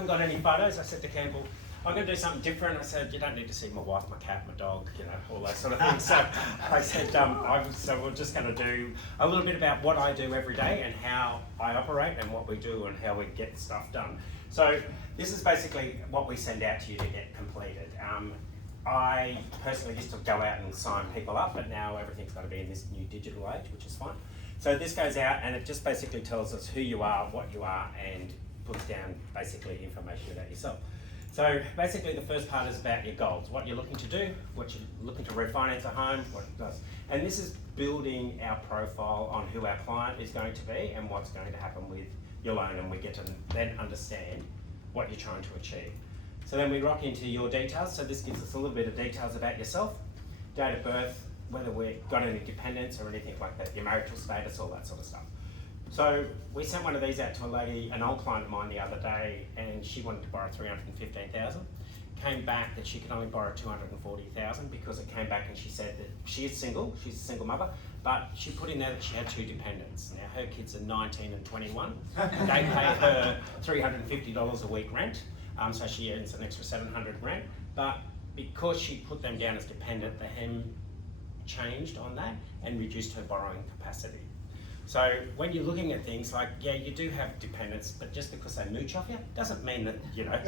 haven't got any photos. I said to Campbell, I'm going to do something different. I said, you don't need to see my wife, my cat, my dog, you know, all that sort of thing. So I said, so we're just going to do a little bit about what I do every day and how I operate and what we do and how we get stuff done. So this is basically what we send out to you to get completed. I personally used to go out and sign people up, but now everything's got to be in this new digital age, which is fine. So this goes out and it just basically tells us who you are, what you are, and puts down basically information about yourself. So basically the first part is about your goals, what you're looking to do, what you're looking to refinance a home, what it does. And this is building our profile on who our client is going to be and what's going to happen with your loan, and we get to then understand what you're trying to achieve. So then we rock into your details. So this gives us a little bit of details about yourself, date of birth, whether we've got any dependents or anything like that, your marital status, all that sort of stuff. So we sent one of these out to a lady, an old client of mine the other day, and she wanted to borrow $315,000. Came back that she could only borrow $240,000 because it came back and she said that she is single, she's a single mother, but she put in there that she had 2 dependents. Now her kids are 19 and 21. They pay her $350 a week rent, so she earns an extra $700 but because she put them down as dependent, the HEM changed on that and reduced her borrowing capacity. So when you're looking at things like, yeah, you do have dependents, but just because they mooch off you, doesn't mean that, you know,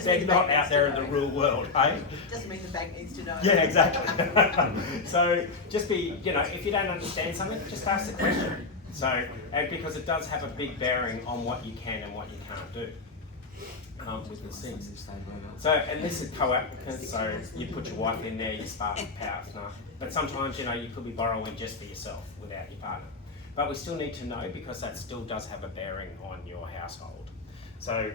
they're not out there in the real world, eh? Doesn't mean the bank needs to know. Yeah, exactly. So just be, you know, if you don't understand something, just ask the question. So, and because it does have a big bearing on what you can and what you can't do. With these things. So, and this is co-applicants, so you put your wife in there, your spouse, partner. But sometimes, you know, you could be borrowing just for yourself without your partner. But we still need to know because that still does have a bearing on your household. So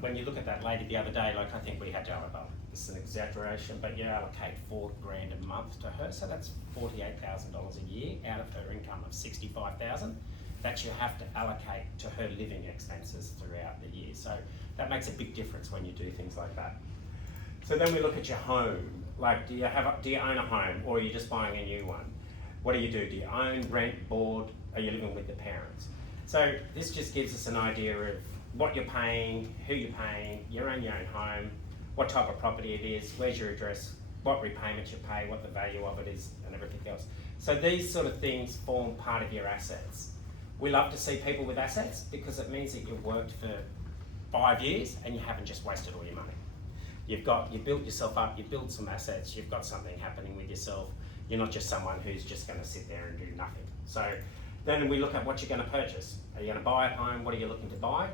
when you look at that lady the other day, like I think we had to allocate, this is an exaggeration, but you allocate $4,000 a month to her, so that's $48,000 a year out of her income of $65,000 that you have to allocate to her living expenses throughout the year. So that makes a big difference when you do things like that. So then we look at your home. Like, do you own a home, or are you just buying a new one? What do? Do you own, rent, board? Are you living with the parents? So this just gives us an idea of what you're paying, who you're paying, you own your own home, what type of property it is, where's your address, what repayments you pay, what the value of it is, and everything else. So these sort of things form part of your assets. We love to see people with assets because it means that you've worked for 5 years and you haven't just wasted all your money. You built yourself up, you built some assets, you've got something happening with yourself. You're not just someone who's just going to sit there and do nothing. So then we look at what you're going to purchase. Are you going to buy a home? What are you looking to buy?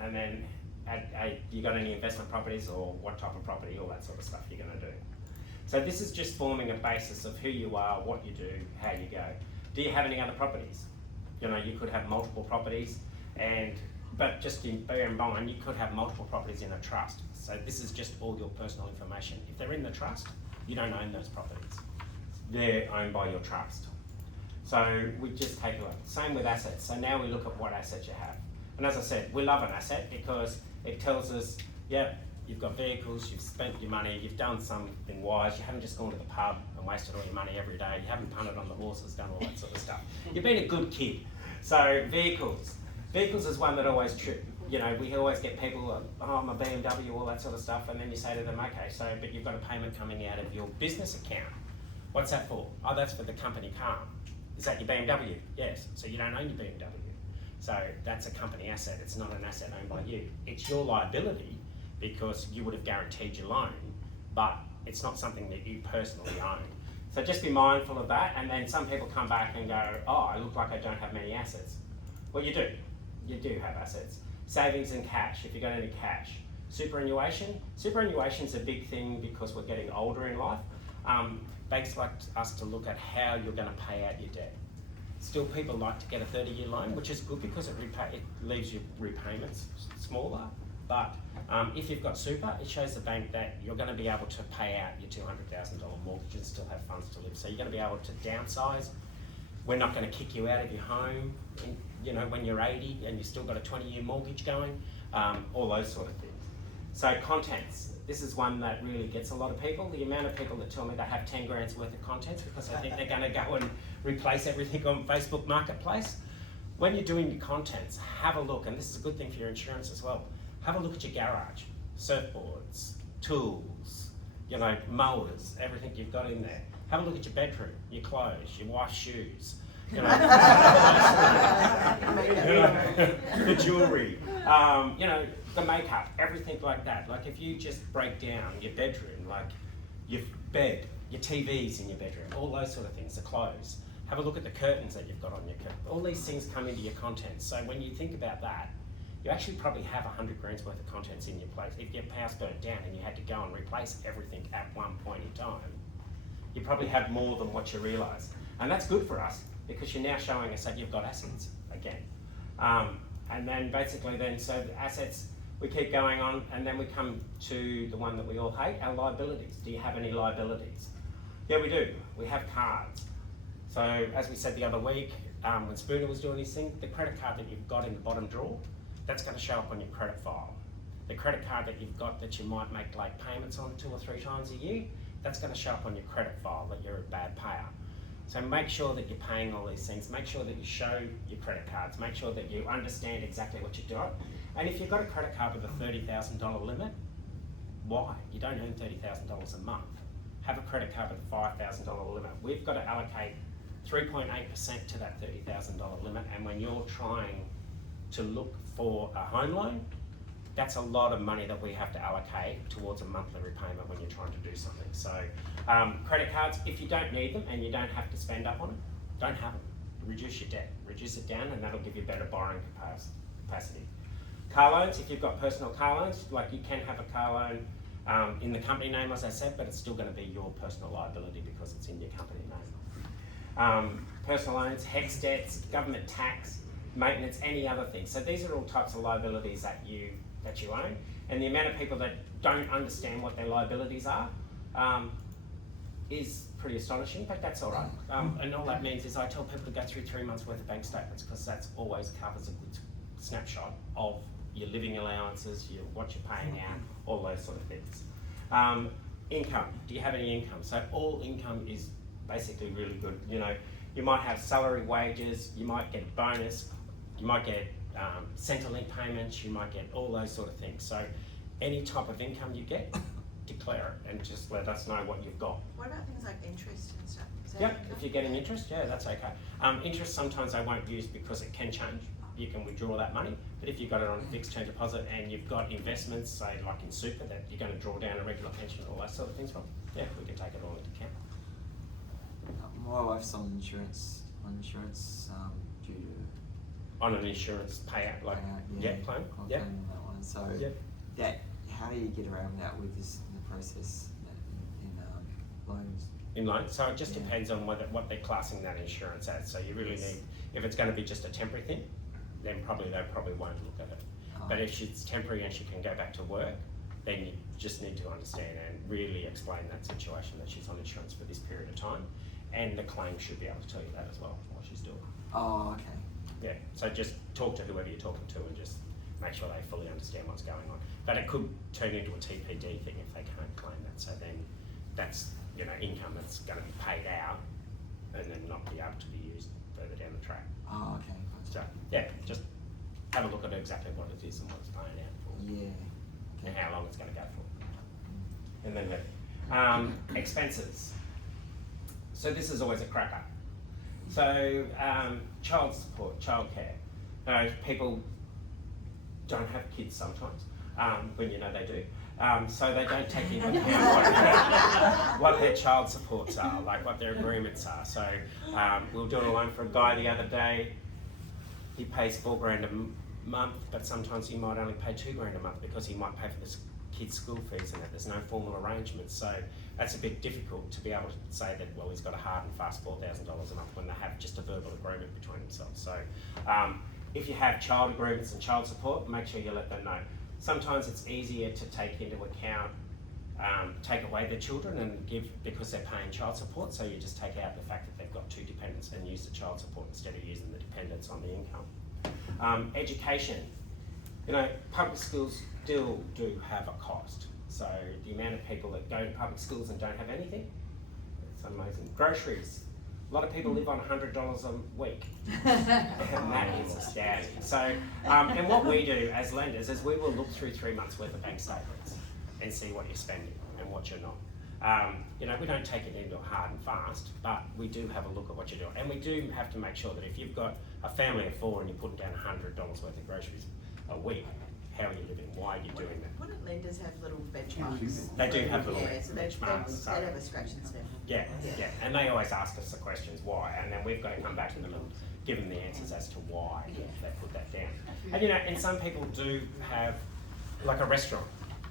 And then you got any investment properties, or what type of property, all that sort of stuff you're going to do. So this is just forming a basis of who you are, what you do, how you go. Do you have any other properties? You know, you could have multiple properties, but just bear in mind, you could have multiple properties in a trust. So this is just all your personal information. If they're in the trust, you don't own those properties. They're owned by your trust. So we just take a look. Same with assets. So now we look at what assets you have. And as I said, we love an asset because it tells us, yeah, you've got vehicles, you've spent your money, you've done something wise, you haven't just gone to the pub and wasted all your money every day, you haven't punted on the horses, done all that sort of stuff. You've been a good kid. So vehicles. Vehicles is one that always you know, we always get people, oh, I'm a BMW, all that sort of stuff, and then you say to them, okay, so, but you've got a payment coming out of your business account. What's that for? Oh, that's for the company car. Is that your BMW? Yes. So you don't own your BMW. So that's a company asset. It's not an asset owned by you. It's your liability because you would have guaranteed your loan, but it's not something that you personally own. So just be mindful of that. And then some people come back and go, oh, I look like I don't have many assets. Well, you do. You do have assets. Savings and cash, if you've got any cash. Superannuation. Superannuation's a big thing because we're getting older in life. Banks like us to look at how you're going to pay out your debt. Still, people like to get a 30-year loan, which is good because it leaves your repayments smaller. But if you've got super, it shows the bank that you're going to be able to pay out your $200,000 mortgage and still have funds to live. So you're going to be able to downsize. We're not going to kick you out of your home, you know, when you're 80 and you've still got a 20-year mortgage going, all those sort of things. So contents. This is one that really gets a lot of people. The amount of people that tell me they have 10 grand's worth of contents because they think they're going to go and replace everything on Facebook Marketplace. When you're doing your contents, have a look, and this is a good thing for your insurance as well. Have a look at your garage, surfboards, tools, you know, mowers, everything you've got in there. Have a look at your bedroom, your clothes, your wife's shoes, you know, the jewellery, you know, the makeup, everything like that. Like if you just break down your bedroom, like your bed, your TVs in your bedroom, all those sort of things, the clothes. Have a look at the curtains that you've got on your curtain. All these things come into your contents. So when you think about that, you actually probably have 100 grand's worth of contents in your place. If your house burnt down and you had to go and replace everything at one point in time, you probably have more than what you realise. And that's good for us because you're now showing us that you've got assets again. And then basically so the assets, we keep going on and then we come to the one that we all hate, our liabilities. Do you have any liabilities? Yeah, we do. We have cards. So as we said the other week, when Spooner was doing his thing, the credit card that you've got in the bottom drawer, that's going to show up on your credit file. The credit card that you've got that you might make late payments on 2 or 3 times a year, that's going to show up on your credit file that you're a bad payer. So make sure that you're paying all these things. Make sure that you show your credit cards. Make sure that you understand exactly what you're doing. And if you've got a credit card with a $30,000 limit, why? You don't earn $30,000 a month. Have a credit card with a $5,000 limit. We've got to allocate 3.8% to that $30,000 limit. And when you're trying to look for a home loan, that's a lot of money that we have to allocate towards a monthly repayment when you're trying to do something. So credit cards, if you don't need them and you don't have to spend up on it, don't have them. Reduce your debt, reduce it down, and that'll give you better borrowing capacity. Car loans, if you've got personal car loans, like you can have a car loan in the company name, as I said, but it's still going to be your personal liability because it's in your company name. Personal loans, HECS debts, government tax, maintenance, any other thing. So these are all types of liabilities that you own, and the amount of people that don't understand what their liabilities are is pretty astonishing, but that's all right. And all that means is I tell people to go through 3 months worth of bank statements because that's always covers a good snapshot of your living allowances, what you're paying out, all those sort of things. Income, do you have any income? So all income is basically really good. You know, you might have salary, wages, you might get a bonus, you might get Centrelink payments, you might get all those sort of things. So any type of income you get, declare it and just let us know what you've got. What about things like interest and stuff? Yeah, if you're getting interest, yeah, that's okay. Interest sometimes I won't use because it can change. You can withdraw that money, but if you've got it on a fixed term deposit and you've got investments, say like in super, that you're going to draw down a regular pension and all that sort of things from, yeah, we can take it all into account. My wife's on insurance due to on an insurance payout, like claim. Yeah. On that one. So how do you get around that with this in the process in loans? In loans, so it just depends on what they're classing that insurance as. So you really need, if it's going to be just a temporary thing, then they probably won't look at it. But if it's temporary and she can go back to work, then you just need to understand and really explain that situation that she's on insurance for this period of time, and the claim should be able to tell you that as well, what she's doing. Oh, okay. Yeah, so just talk to whoever you're talking to and just make sure they fully understand what's going on. But it could turn into a TPD thing if they can't claim that. So then that's, you know, income that's going to be paid out and then not be able to be used further down the track. Oh, okay. So yeah, just have a look at exactly what it is and what it's paying out for. Yeah. Okay. And how long it's going to go for. And then expenses. So this is always a cracker. So child support, childcare. People don't have kids sometimes, when you know they do. So they don't take into account what their child supports are, like what their agreements are. So we were doing a loan for a guy the other day. He pays $4,000 a month, but sometimes he might only pay $2,000 a month because he might pay for the kids' school fees and that. There's no formal arrangements. So that's a bit difficult to be able to say that, well, he's got a hard and fast $4,000 a month when they have just a verbal agreement between themselves. So if you have child agreements and child support, make sure you let them know. Sometimes it's easier to take into account, take away their children and give, because they're paying child support, so you just take out the fact that they've got 2 dependents and use the child support instead of using the dependents on the income. Education. You know, public schools still do have a cost. So the amount of people that go to public schools and don't have anything, it's amazing. Groceries. A lot of people live on $100 a week, and that is astounding. So, and what we do as lenders is we will look through 3 months worth of bank statements and see what you're spending and what you're not. You know, we don't take it into hard and fast, but we do have a look at what you're doing. And we do have to make sure that if you've got a family of 4 and you're putting down $100 worth of groceries a week, how are you living? Why are you doing that? Wouldn't lenders have little benchmarks? They do have little Yeah, so benchmarks. So, they'd have a scratch and sniff. yeah, and they always ask us the questions why, and then we've got to come back to them and give them the answers as to why they put that down. And you know, and some people do have, like a restaurant,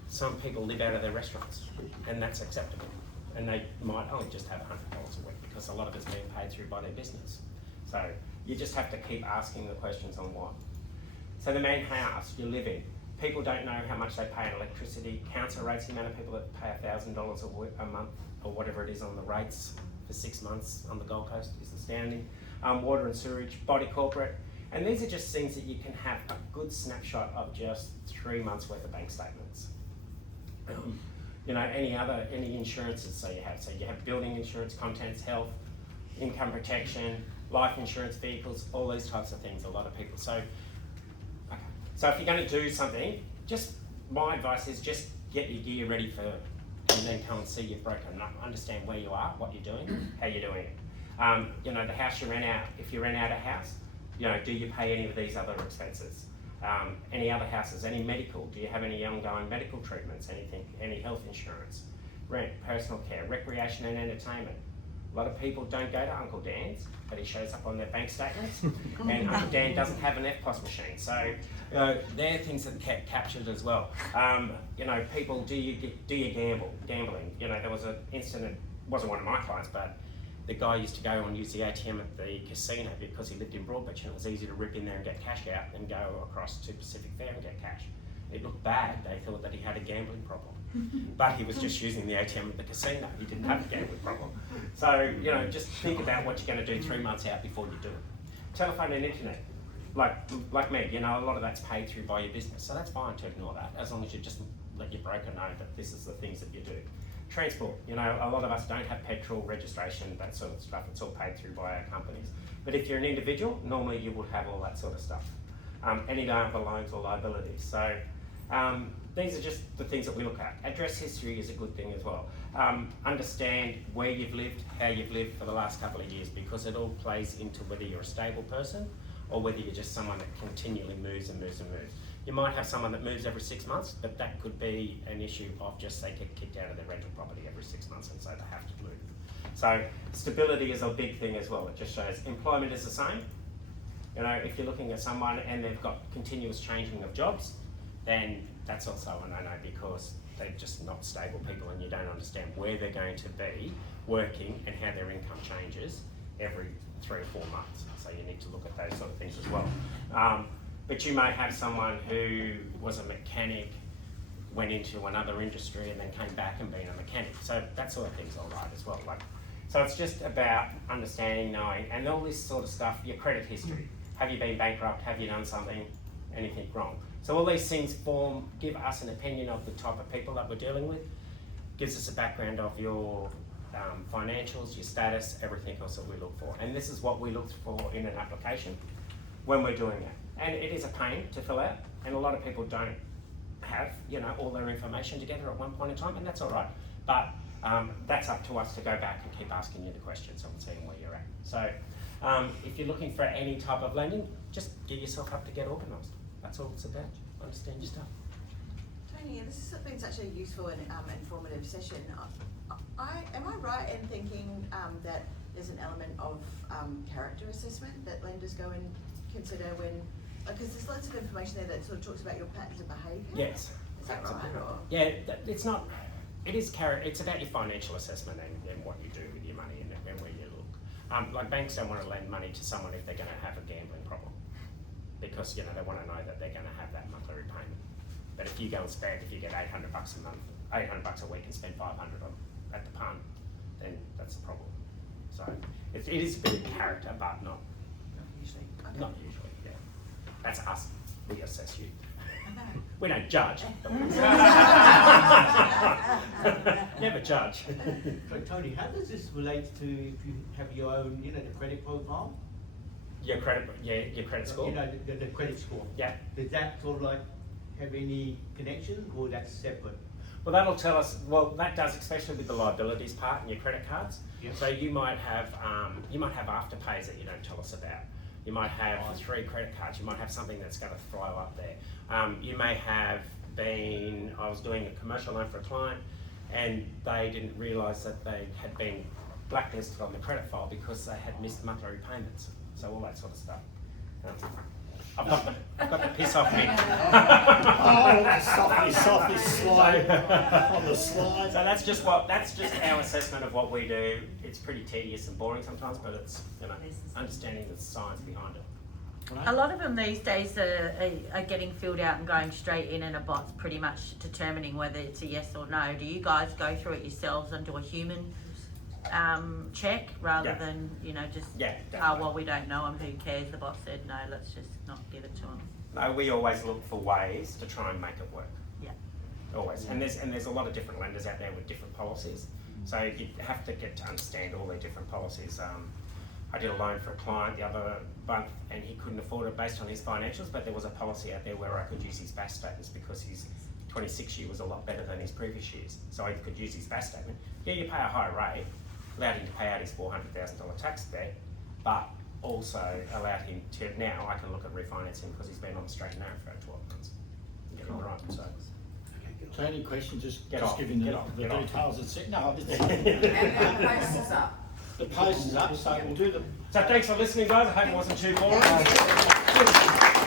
some people live out of their restaurants, and that's acceptable. And they might only just have $100 a week because a lot of it's being paid through by their business. So you just have to keep asking the questions on why. So the main house you live in, people don't know how much they pay on electricity. Council rates, the amount of people that pay $1,000 a month or whatever it is on the rates for 6 months on the Gold Coast is astounding. Water and sewage, body corporate, and these are just things that you can have a good snapshot of just 3 months worth of bank statements. You know, any insurances so you have building insurance, contents, health, income protection, life insurance, vehicles, all these types of things, a lot of people. So if you're going to do something, my advice is just get your gear ready for, and then come and see your broker, understand where you are, what you're doing, how you're doing it. You know, the house you rent out, if you rent out a house, you know, do you pay any of these other expenses? Any other houses, any medical, do you have any ongoing medical treatments, anything, any health insurance, rent, personal care, recreation and entertainment. A lot of people don't go to Uncle Dan's, but he shows up on their bank statements, and Uncle Dan doesn't have an FPOS machine. So they're things that get captured as well. You know, people, do you gambling? You know, there was an incident, wasn't one of my clients, but the guy used to go and use the ATM at the casino because he lived in Broadbeach and it was easy to rip in there and get cash out and go across to Pacific Fair and get cash. It looked bad. They thought that he had a gambling problem. But he was just using the ATM at the casino. He didn't have a gambling problem. So, you know, just think about what you're going to do 3 months out before you do it. Telephone and internet. Like me, you know, a lot of that's paid through by your business. So that's fine to ignore that, as long as you just let your broker know that this is the things that you do. Transport, you know, a lot of us don't have petrol, registration, that sort of stuff. It's all paid through by our companies. But if you're an individual, normally you would have all that sort of stuff. Any other loans or liabilities. So these are just the things that we look at. Address history is a good thing as well. Understand where you've lived, how you've lived for the last couple of years, because it all plays into whether you're a stable person or whether you're just someone that continually moves and moves and moves. You might have someone that moves every 6 months, but that could be an issue of just they get kicked out of their rental property every 6 months and so they have to move. So stability is a big thing as well. It just shows employment is the same. You know, if you're looking at someone and they've got continuous changing of jobs, then that's also a no-no because they're just not stable people and you don't understand where they're going to be working and how their income changes every 3 or 4 months. So you need to look at those sort of things as well. But you may have someone who was a mechanic, went into another industry and then came back and being a mechanic. So that sort of thing's all right as well. So it's just about understanding, knowing, and all this sort of stuff, your credit history. Have you been bankrupt? Have you done something, anything wrong? So all these things give us an opinion of the type of people that we're dealing with, gives us a background of your financials, your status, everything else that we look for. And this is what we look for in an application when we're doing it. And it is a pain to fill out, and a lot of people don't have, you know, all their information together at one point in time, and that's all right. But that's up to us to go back and keep asking you the questions and seeing where you're at. So if you're looking for any type of lending, just get yourself up to get organised. That's all it's about. Understand your stuff. Tony, this has been such a useful and informative session. Am I right in thinking that there's an element of character assessment that lenders go and consider when, because there's lots of information there that sort of talks about your patterns of behaviour? Yes. Is that right? Or? Yeah, it's not, it is character, it's about your financial assessment and what you do with your money and where you look. Like banks don't want to lend money to someone if they're going to have a gambling problem, because, you know, they want to know that they're going to have that monthly repayment. But if you go and spend, if you get $800 a month, $800 a week and spend $500 at the pun, then that's a problem. So it is a bit of character, but not usually. Okay. Not usually, yeah. That's us. We assess you. We don't judge. Never judge. So Tony, how does this relate to if you have your own, the credit profile? Your credit score. The credit score. Yeah. Does that sort of like have any connection, or that's separate? Well, that'll tell us. Well, that does, especially with the liabilities part in your credit cards. Yep. So you might have afterpays that you don't tell us about. You might have 3 credit cards. You might have something that's going to throw up there. You may have been. I was doing a commercial loan for a client, and they didn't realise that they had been blacklisted on the credit file because they had missed monthly repayments. So all that sort of stuff. I've got the piss off me. softly slide on the slide. So that's just our assessment of what we do. It's pretty tedious and boring sometimes, but it's understanding the science behind it. A lot of them these days are getting filled out and going straight in, and a bot's pretty much determining whether it's a yes or no. Do you guys go through it yourselves and do a human check rather than just well, we don't know them, who cares? The bot said no, let's just not give it to them. No, we always look for ways to try and make it work. Yeah. Always. And there's a lot of different lenders out there with different policies. So you have to get to understand all their different policies. I did a loan for a client the other month, and he couldn't afford it based on his financials, but there was a policy out there where I could use his VAS statements because his 26 year was a lot better than his previous years. So I could use his VAS statement. Yeah, you pay a high rate, allowed him to pay out his $400,000 tax debt, but also allowed him to, now I can look at refinancing because he's been on the straight and narrow for 12 months. Get him right, so. So any questions, just Get off, giving the get off. details, etc. No, And the post is up. the post is up, so we'll do the So thanks for listening, guys. I hope it wasn't too boring.